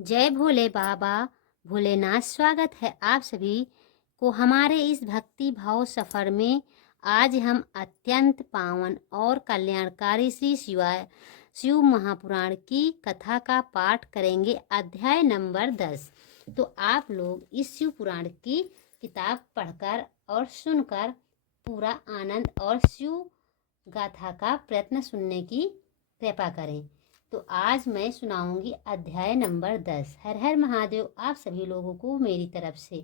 जय भोले बाबा। भोलेनाथ, स्वागत है आप सभी को हमारे इस भक्ति भाव सफर में। आज हम अत्यंत पावन और कल्याणकारी श्री शिव महापुराण की कथा का पाठ करेंगे, अध्याय नंबर 10। तो आप लोग इस शिव पुराण की किताब पढ़कर और सुनकर पूरा आनंद और शिव गाथा का प्रयत्न सुनने की कृपा करें। तो आज मैं सुनाऊंगी अध्याय नंबर 10। हर हर महादेव आप सभी लोगों को मेरी तरफ से।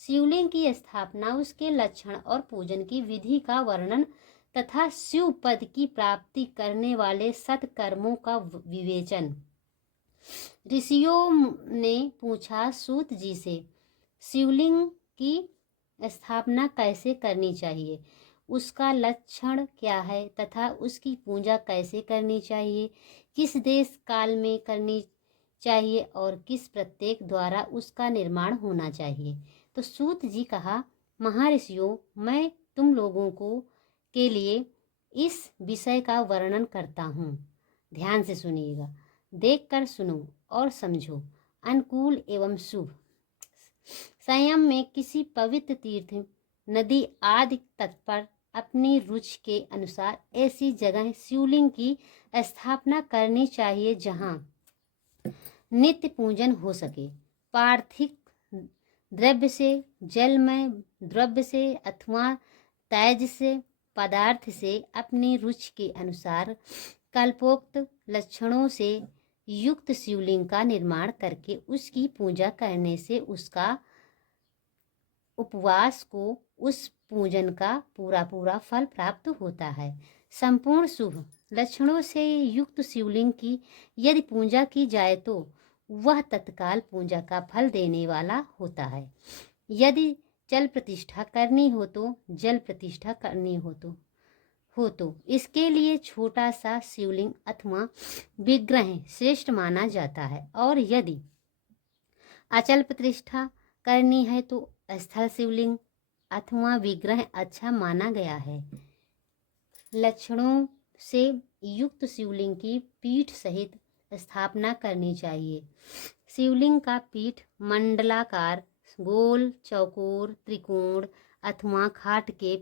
शिवलिंग की स्थापना, उसके लक्षण और पूजन की विधि का वर्णन तथा शिव पद की प्राप्ति करने वाले सत्कर्मों का विवेचन। ऋषियों ने पूछा सूत जी से, शिवलिंग की स्थापना कैसे करनी चाहिए, उसका लक्षण क्या है तथा उसकी पूजा कैसे करनी चाहिए, किस देश काल में करनी चाहिए और किस प्रत्येक द्वारा उसका निर्माण होना चाहिए। तो सूत जी कहा, महर्षियों, मैं तुम लोगों को के लिए इस विषय का वर्णन करता हूँ। ध्यान से सुनिएगा, देखकर सुनो और समझो। अनुकूल एवं शुभ संयम में किसी पवित्र तीर्थ, नदी आदि तट पर अपनी रुचि के अनुसार ऐसी जगह शिवलिंग की स्थापना करनी चाहिए जहां नित्य पूजन हो सके। पार्थिव द्रव्य से, जलमय द्रव्य से अथवा तेज से पदार्थ से अपनी रुचि के अनुसार कल्पोक्त लक्षणों से युक्त शिवलिंग का निर्माण करके उसकी पूजा करने से उसका उपवास को उस पूजन का पूरा फल प्राप्त होता है। संपूर्ण शुभ लक्षणों से युक्त शिवलिंग की यदि पूजा की जाए तो वह तत्काल पूजा का फल देने वाला होता है। यदि जल प्रतिष्ठा करनी हो तो जल प्रतिष्ठा करनी हो तो इसके लिए छोटा सा शिवलिंग अथवा विग्रह श्रेष्ठ माना जाता है, और यदि अचल प्रतिष्ठा करनी है तो स्थल शिवलिंग अथवा विग्रह अच्छा माना गया है। लक्षणों से युक्त शिवलिंग की पीठ सहित स्थापना करनी चाहिए। शिवलिंग का पीठ मंडलाकार, गोल, चौकोर, त्रिकोण अथवा खाट के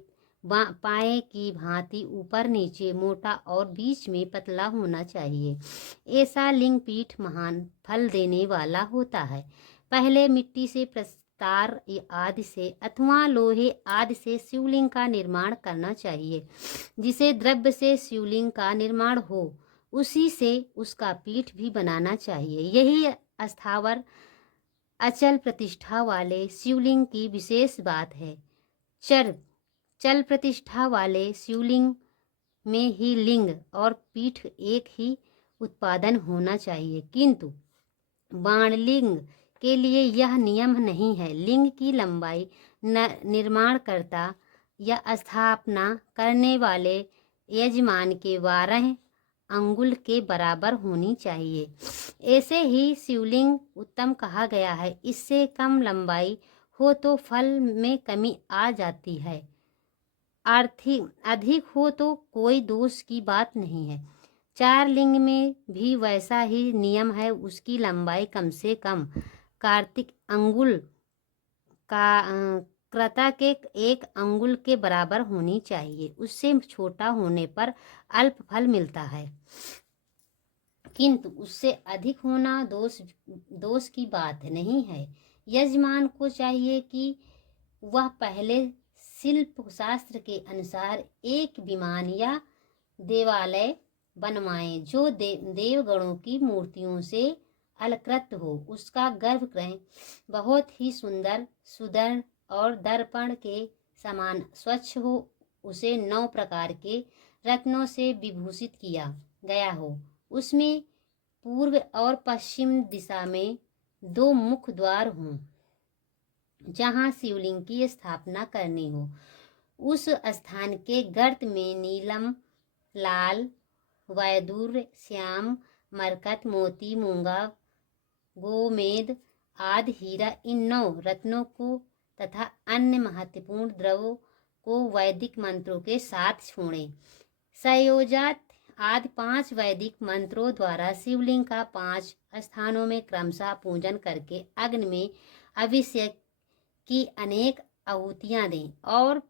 पाए की भांति ऊपर नीचे मोटा और बीच में पतला होना चाहिए। ऐसा लिंग पीठ महान फल देने वाला होता है। पहले मिट्टी से तार आदि से अथवा लोहे आदि से शिवलिंग का निर्माण करना चाहिए। जिसे द्रव्य से शिवलिंग का निर्माण हो उसी से उसका पीठ भी बनाना चाहिए। यही अस्थावर अचल प्रतिष्ठा वाले शिवलिंग की विशेष बात है। चल प्रतिष्ठा वाले शिवलिंग में ही लिंग और पीठ एक ही उत्पादन होना चाहिए, किंतु बाणलिंग के लिए यह नियम नहीं है। लिंग की लंबाई निर्माणकर्ता या स्थापना करने वाले यजमान के 12 अंगुल के बराबर होनी चाहिए। ऐसे ही शिवलिंग उत्तम कहा गया है। इससे कम लंबाई हो तो फल में कमी आ जाती है, अधिक हो तो कोई दोष की बात नहीं है। 4 लिंग में भी वैसा ही नियम है। उसकी लंबाई कम से कम कार्तिक अंगुल का क्रता के 1 अंगुल के बराबर होनी चाहिए। उससे छोटा होने पर अल्प फल मिलता है, किंतु उससे अधिक होना दोष की बात नहीं है। यजमान को चाहिए कि वह पहले शिल्प शास्त्र के अनुसार एक विमान या देवालय बनवाए जो देवगणों की मूर्तियों से अलकृत हो। उसका गर्भगृह बहुत ही सुंदर, सुदृढ़ और दर्पण के समान स्वच्छ हो। उसे 9 प्रकार के रत्नों से विभूषित किया गया हो। उसमें पूर्व और पश्चिम दिशा में 2 मुख्य द्वार हों जहाँ शिवलिंग की स्थापना करनी हो। उस स्थान के गर्त में नीलम, लाल, वैदूर्य, श्याम, मरकत, मोती, मूंगा, गोमेद आदि हीरा, इन 9 रत्नों को तथा अन्य महत्वपूर्ण द्रव्यों को वैदिक मंत्रों के साथ छोड़ें। संयोजात आदि 5 वैदिक मंत्रों द्वारा शिवलिंग का 5 स्थानों में क्रमशः पूजन करके अग्नि में अभिषेक की अनेक आहुतियां दें और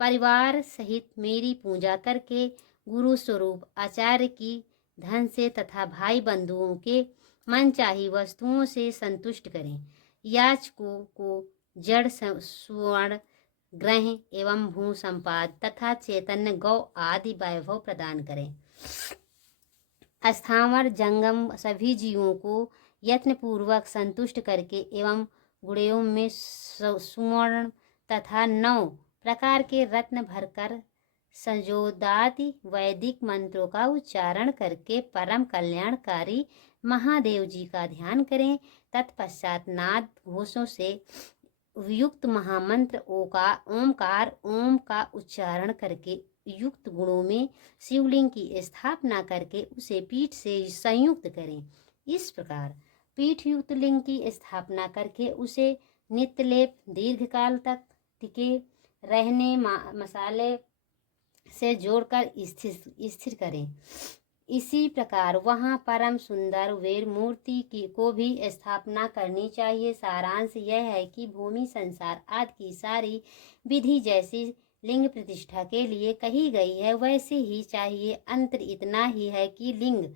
परिवार सहित मेरी पूजा करके गुरु स्वरूप आचार्य की धन से तथा भाई बंधुओं के मनचाही वस्तुओं से संतुष्ट करें। याचकों को जड़ स्वर्ण ग्रह एवं भू संपाद तथा चैतन्य गौ आदि वैभव प्रदान करें। स्थावर जंगम सभी जीवों को यत्नपूर्वक संतुष्ट करके एवं गुणों में सुवर्ण तथा 9 प्रकार के रत्न भरकर संजोदादि वैदिक मंत्रों का उच्चारण करके परम कल्याणकारी महादेव जी का ध्यान करें। तत्पश्चात नाद घोषों से युक्त महामंत्र ओमकार ओम का उच्चारण करके युक्त गुणों में शिवलिंग की स्थापना करके उसे पीठ से संयुक्त करें। इस प्रकार पीठ युक्त लिंग की स्थापना करके उसे नित्यलेप दीर्घकाल तक टिके रहने मसाले से जोड़कर स्थिर करें। इसी प्रकार वहाँ परम सुंदर वीर मूर्ति की को भी स्थापना करनी चाहिए। सारांश यह है कि भूमि संसार आदि की सारी विधि जैसी लिंग प्रतिष्ठा के लिए कही गई है वैसे ही चाहिए। अंतर इतना ही है कि लिंग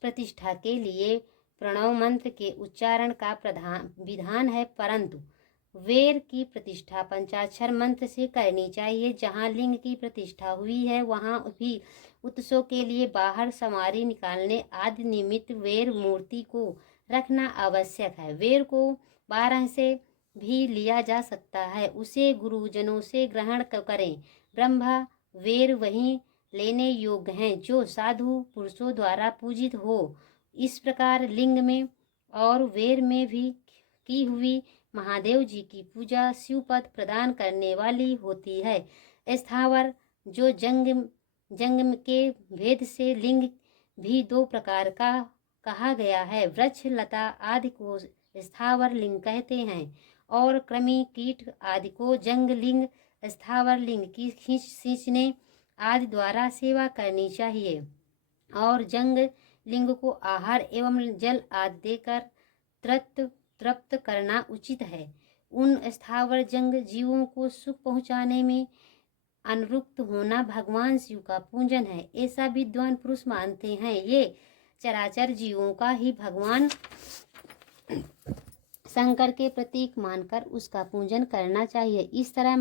प्रतिष्ठा के लिए प्रणव मंत्र के उच्चारण का विधान है, परंतु वेर की प्रतिष्ठा पंचाक्षर मंत्र से करनी चाहिए। जहाँ लिंग की प्रतिष्ठा हुई है वहाँ भी उत्सव के लिए बाहर समारी निकालने आदि निमित्त वेर मूर्ति को रखना आवश्यक है। वेर को 12 से भी लिया जा सकता है, उसे गुरुजनों से ग्रहण करें। ब्रह्मा वेर वहीं लेने योग्य हैं जो साधु पुरुषों द्वारा पूजित हो। इस प्रकार लिंग में और वेर में भी की हुई महादेव जी की पूजा शिवपद प्रदान करने वाली होती है। स्थावर जो जंग के भेद से लिंग भी 2 प्रकार का कहा गया है। वृक्ष लता आदि को स्थावर लिंग कहते हैं और कृमि कीट आदि को जंग लिंग। स्थावर लिंग की खींचने आदि द्वारा सेवा करनी चाहिए और जंग लिंग को आहार एवं जल आदि देकर तृप्त करना उचित है। उन स्थावर जंग जीवों को सुख पहुँचाने में अनुरुक्त होना भगवान शिव का पूजन है, ऐसा विद्वान पुरुष मानते हैं। ये चराचर जीवों का ही भगवान शंकर के प्रतीक मानकर उसका पूजन करना चाहिए। इस तरह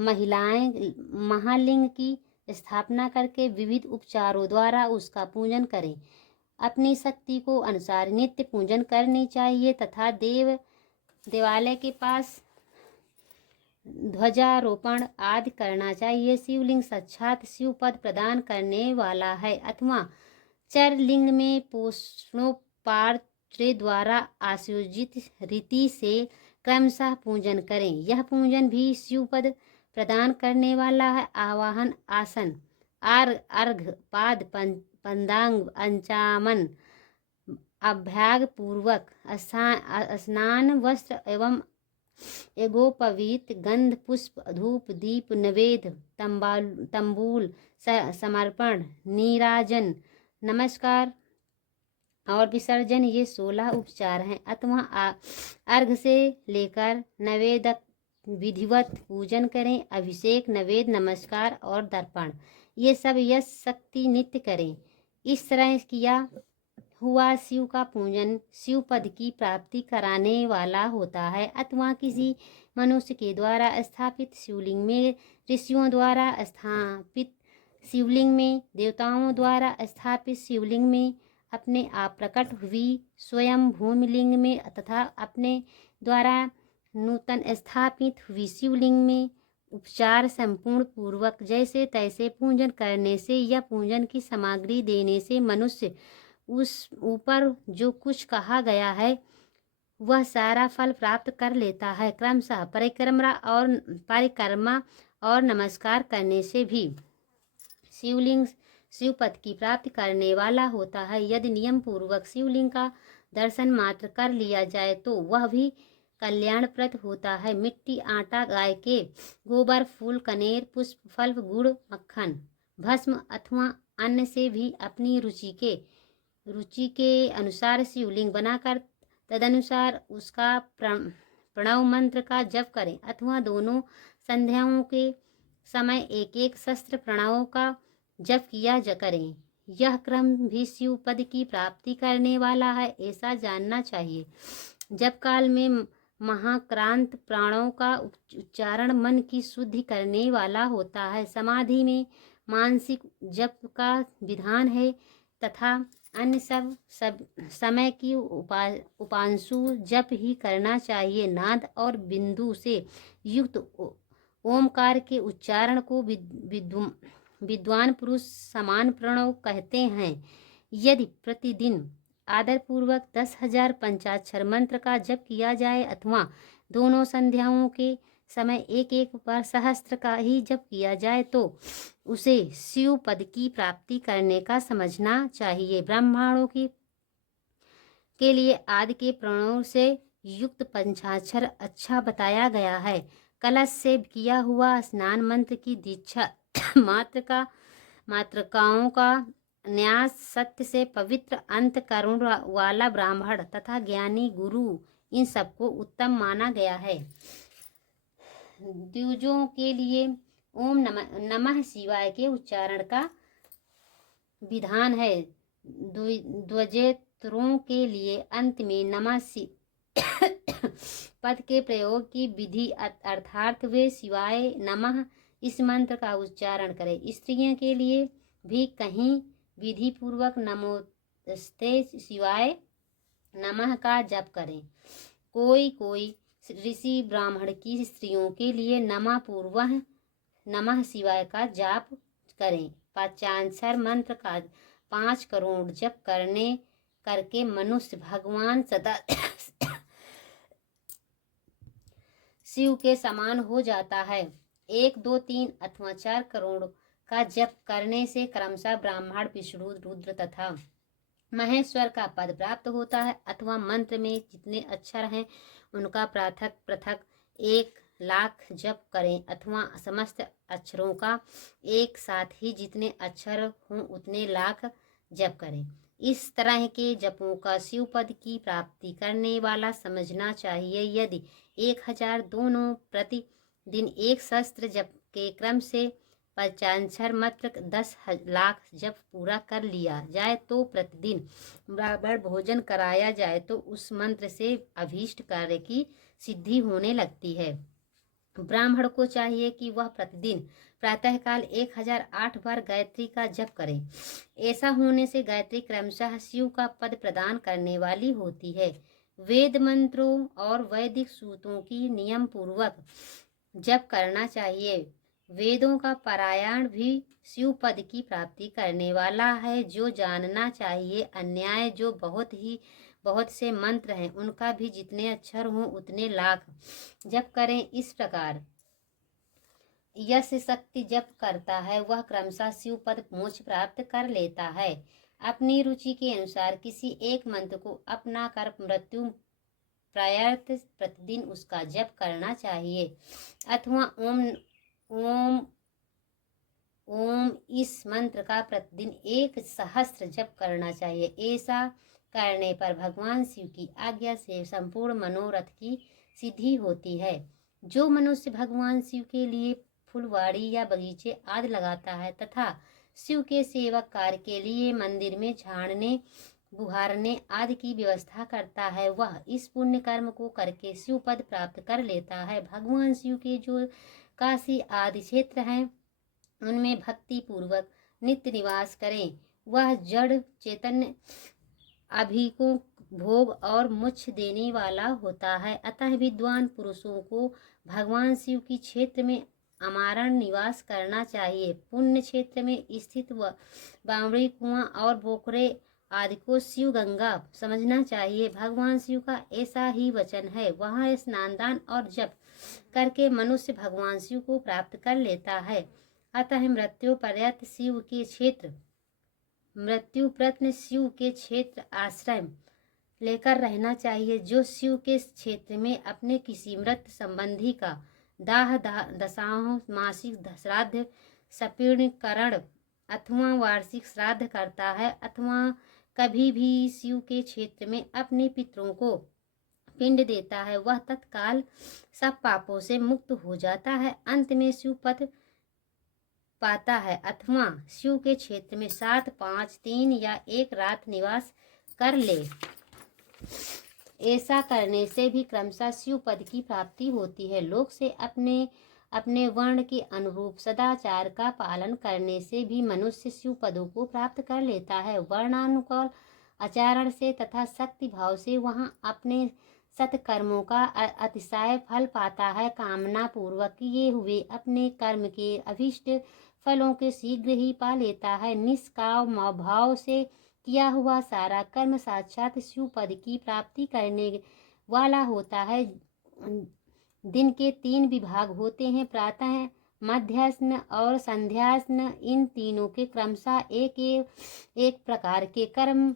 महिलाएं महालिंग की स्थापना करके विविध उपचारों द्वारा उसका पूजन करें। अपनी शक्ति को अनुसार नित्य पूजन करनी चाहिए तथा देवालय के पास ध्वजारोपण आदि करना चाहिए। शिवलिंग साक्षात शिवपद प्रदान करने वाला है अथवा चरलिंग में पोषणोपार्य द्वारा आयोजित रीति से क्रमशः पूजन करें। यह पूजन भी शिवपद प्रदान करने वाला है। आवाहन आसन अर्घ पाद पंदांग अंचामन अभ्याग पूर्वक स्नान वस्त्र एवं एगोपवीत गंध पुष्प धूप दीप नवेद तंबूल समर्पण नीराजन नमस्कार और विसर्जन ये 16 उपचार हैं। अथवा अर्घ से लेकर नवेदक विधिवत पूजन करें। अभिषेक नवेद नमस्कार और दर्पण ये सब यश शक्ति नित्य करें। इस तरह किया हुआ शिव का पूजन शिव पद की प्राप्ति कराने वाला होता है। अथवा किसी मनुष्य के द्वारा स्थापित शिवलिंग में ऋषियों द्वारा स्थापित शिवलिंग में देवताओं द्वारा स्थापित शिवलिंग में अपने आप प्रकट हुई स्वयं भूमिलिंग में तथा अपने द्वारा नूतन स्थापित हुई शिवलिंग में उपचार संपूर्ण पूर्वक जैसे तैसे पूजन करने से या पूजन की सामग्री देने से मनुष्य उस ऊपर जो कुछ कहा गया है वह सारा फल प्राप्त कर लेता है। क्रमशः परिक्रमा और नमस्कार करने से भी शिवलिंग शिवपद की प्राप्ति करने वाला होता है। यदि नियम पूर्वक शिवलिंग का दर्शन मात्र कर लिया जाए तो वह भी कल्याणप्रद होता है। मिट्टी आटा गाय के गोबर फूल कनेर पुष्प फल गुड़ मक्खन भस्म अथवा अन्न से भी अपनी रुचि के अनुसार शिवलिंग बनाकर तदनुसार उसका प्रणव मंत्र का जप करें अथवा दोनों संध्याओं के समय एक एक शस्त्र प्रणवों का जप किया करें। यह क्रम भी शिव पद की प्राप्ति करने वाला है, ऐसा जानना चाहिए। जप काल में महाक्रांत प्राणों का उच्चारण मन की शुद्धि करने वाला होता है। समाधि में मानसिक जप का विधान है तथा अन्य सब समय की उपांशु जप ही करना चाहिए। नाद और बिंदु से युक्त ओमकार के उच्चारण को विद्वान पुरुष समान प्रणव कहते हैं। यदि प्रतिदिन आदरपूर्वक 10,000 पंचाक्षर मंत्र का जप किया जाए अथवा दोनों संध्याओं के समय एक एक बार सहस्त्र का ही जप किया जाए तो उसे शिव पद की प्राप्ति करने का समझना चाहिए। ब्राह्मणों के लिए आदि के प्रणव से युक्त पंचाक्षर अच्छा बताया गया है। कलश से किया हुआ स्नान मंत्र की दीक्षा मात्रकाओं का न्यास सत्य से पवित्र अंत करुण वाला ब्राह्मण तथा ज्ञानी गुरु इन सबको उत्तम माना गया है। द्विजों के लिए ओम नमः शिवाय के उच्चारण का विधान है। द्विजेतरों के लिए अंत में नमः पद के प्रयोग की विधि अर्थात वे शिवाय नमः इस मंत्र का उच्चारण करें। स्त्रियों के लिए भी कहीं विधि पूर्वक नमोस्ते शिवाय नमः का जप करें। कोई ऋषि ब्राह्मण की स्त्रियों के लिए नमः पूर्वक नमः शिवाय का जाप करें। पंचाक्षर मंत्र का 5 करोड़ जप करके मनुष्य भगवान सदा शिव के समान हो जाता है। 1, 2, 3 अथवा 4 करोड़ का जप करने से क्रमशः ब्राह्मण विष्णु रुद्र तथा महेश्वर का पद प्राप्त होता है। अथवा मंत्र में जितने अक्षर हैं उनका पृथक पृथक 1,00,000 जप करें अथवा समस्त अक्षरों का एक साथ ही जितने अक्षर हों उतने लाख जप करें। इस तरह के जपों का शिव पद की प्राप्ति करने वाला समझना चाहिए। यदि 1,000 दोनों प्रतिदिन एक शस्त्र जप के क्रम से पंचाक्षर मात्र 10,00,000 जप पूरा कर लिया जाए तो प्रतिदिन बराबर भोजन कराया जाए तो उस मंत्र से अभीष्ट कार्य की सिद्धि होने लगती है। ब्राह्मण को चाहिए कि वह प्रतिदिन प्रातःकाल 1008 बार गायत्री का जप करे। ऐसा होने से गायत्री क्रमशः शिव का पद प्रदान करने वाली होती है। वेद मंत्रों और वैदिक सूत्रों की नियम पूर्वक जप करना चाहिए। वेदों का पारायण भी शिव पद की प्राप्ति करने वाला है। जो जानना चाहिए अन्याय जो बहुत से मंत्र हैं उनका भी जितने अक्षर हों उतने लाख जप करें। इस प्रकार यश शक्ति जप करता है वह क्रमशः शिव पद मोक्ष प्राप्त कर लेता है। अपनी रुचि के अनुसार किसी एक मंत्र को अपना कर मृत्यु पर्यंत प्रतिदिन उसका जप करना चाहिए अथवा ओम इस मंत्र का प्रतिदिन 1 सहस्त्र जप करना चाहिए। ऐसा करने पर भगवान शिव की आज्ञा से संपूर्ण मनोरथ की सिद्धि होती है। जो मनुष्य भगवान शिव के लिए फुलवाड़ी या बगीचे आदि लगाता है तथा शिव के सेवक कार्य के लिए मंदिर में झाड़ने बुहारने आदि की व्यवस्था करता है वह इस पुण्य कर्म को करके शिव पद प्राप्त कर लेता है। भगवान शिव के जो काशी आदि क्षेत्र हैं उनमें भक्ति पूर्वक नित्य निवास करें। वह जड़ चैतन्य अभिको भोग और मोक्ष देने वाला होता है। अतः विद्वान पुरुषों को भगवान शिव की क्षेत्र में अमारण निवास करना चाहिए। पुण्य क्षेत्र में स्थित बावड़ी कुआं और पोखरे आदि को शिव गंगा समझना चाहिए। भगवान शिव का ऐसा ही वचन है। वहाँ स्नान दान और जप करके मनुष्य भगवान शिव को प्राप्त कर लेता है। अतः मृत्यु पर्यंत शिव के क्षेत्र आश्रय लेकर रहना चाहिए। जो शिव के क्षेत्र में अपने किसी मृत संबंधी का दाह दशाओं मासिक श्राद्ध सपीर्णीकरण अथवा वार्षिक श्राद्ध करता है अथवा कभी भी शिव के क्षेत्र में अपने पितरों को पिंड देता है, वह तत्काल सब पापों से मुक्त हो जाता है, अंत में शिव पद पाता है। अथवा शिव के क्षेत्र में 7, 5, 3 या 1 रात निवास कर ले। ऐसा करने से भी क्रमशः शिव पद की प्राप्ति होती है। लोक से अपने अपने वर्ण के अनुरूप सदाचार का पालन करने से भी मनुष्य शिव पदों को प्राप्त कर लेता है। वर्णानुकूल आचरण से तथा शक्ति भाव से वहाँ अपने सत्कर्मों का अतिशय फल पाता है। कामना पूर्वक किए हुए अपने कर्म के अभिष्ट फलों के शीघ्र ही पा लेता है। निष्काम भाव से किया हुआ सारा कर्म साक्षात शिव पद की प्राप्ति करने वाला होता है। दिन के 3 विभाग होते हैं, प्रातः, मध्याह्न और संध्याह्न। इन तीनों के क्रमशः एक प्रकार के कर्म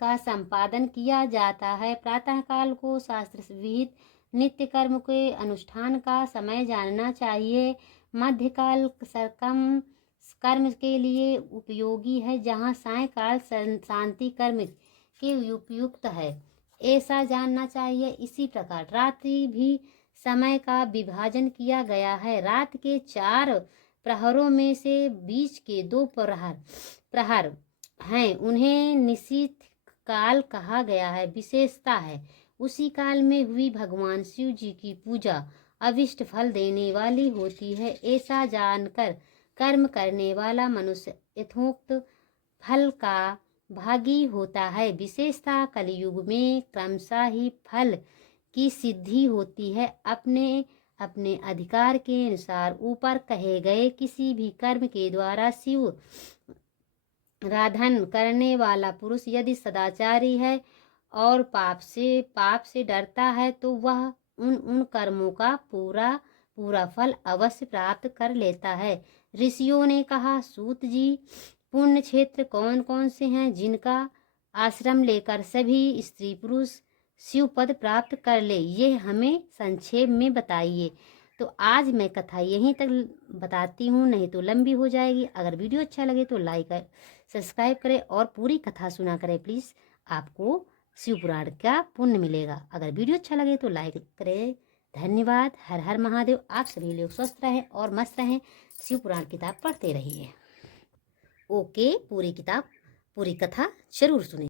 का संपादन किया जाता है। प्रातः काल को शास्त्र विहित नित्य कर्म के अनुष्ठान का समय जानना चाहिए। मध्यकाल कर्म के लिए उपयोगी है, जहाँ सायंकाल शांति कर्म के उपयुक्त है, ऐसा जानना चाहिए। इसी प्रकार रात्रि भी समय का विभाजन किया गया है। रात के 4 प्रहरों में से बीच के 2 प्रहर हैं, उन्हें निशित काल कहा गया है। विशेषता है उसी काल में हुई भगवान शिव जी की पूजा अभिष्ट फल देने वाली होती है। ऐसा जानकर कर्म करने वाला मनुष्य यथोक्त फल का भागी होता है। विशेषता कलयुग में क्रमशः ही फल की सिद्धि होती है। अपने अपने अधिकार के अनुसार ऊपर कहे गए किसी भी कर्म के द्वारा शिव राधन करने वाला पुरुष यदि सदाचारी है और पाप से डरता है तो वह उन कर्मों का पूरा फल अवश्य प्राप्त कर लेता है। ऋषियों ने कहा, सूत जी, पुण्य क्षेत्र कौन कौन से हैं जिनका आश्रम लेकर सभी स्त्री पुरुष शिव पद प्राप्त कर ले, ये हमें संक्षेप में बताइए। तो आज मैं कथा यहीं तक बताती हूँ, नहीं तो लंबी हो जाएगी। अगर वीडियो अच्छा लगे तो लाइक सब्सक्राइब करें और पूरी कथा सुना करें प्लीज़, आपको शिव पुराण का पुण्य मिलेगा। अगर वीडियो अच्छा लगे तो लाइक करें। धन्यवाद। हर हर महादेव। आप सभी लोग स्वस्थ रहें और मस्त रहें। शिव पुराण किताब पढ़ते रहिए। ओके, पूरी कथा जरूर सुनें।